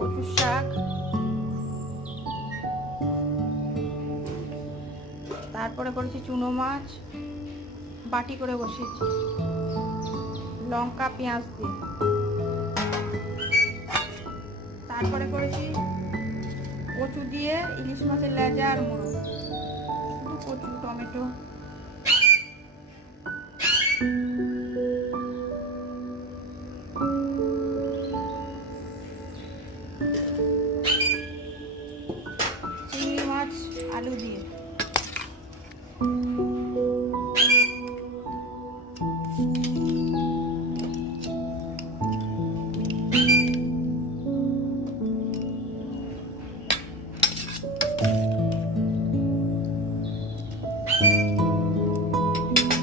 কচুর শাক, তারপরে করেছি চুনো মাছ, বাটি করে বসিয়েছি লঙ্কা পেঁয়াজ দিয়ে। তারপরে করেছি কচু দিয়ে ইলিশ মাছের লেজা আর মোড়ক, শুধু কচু টমেটো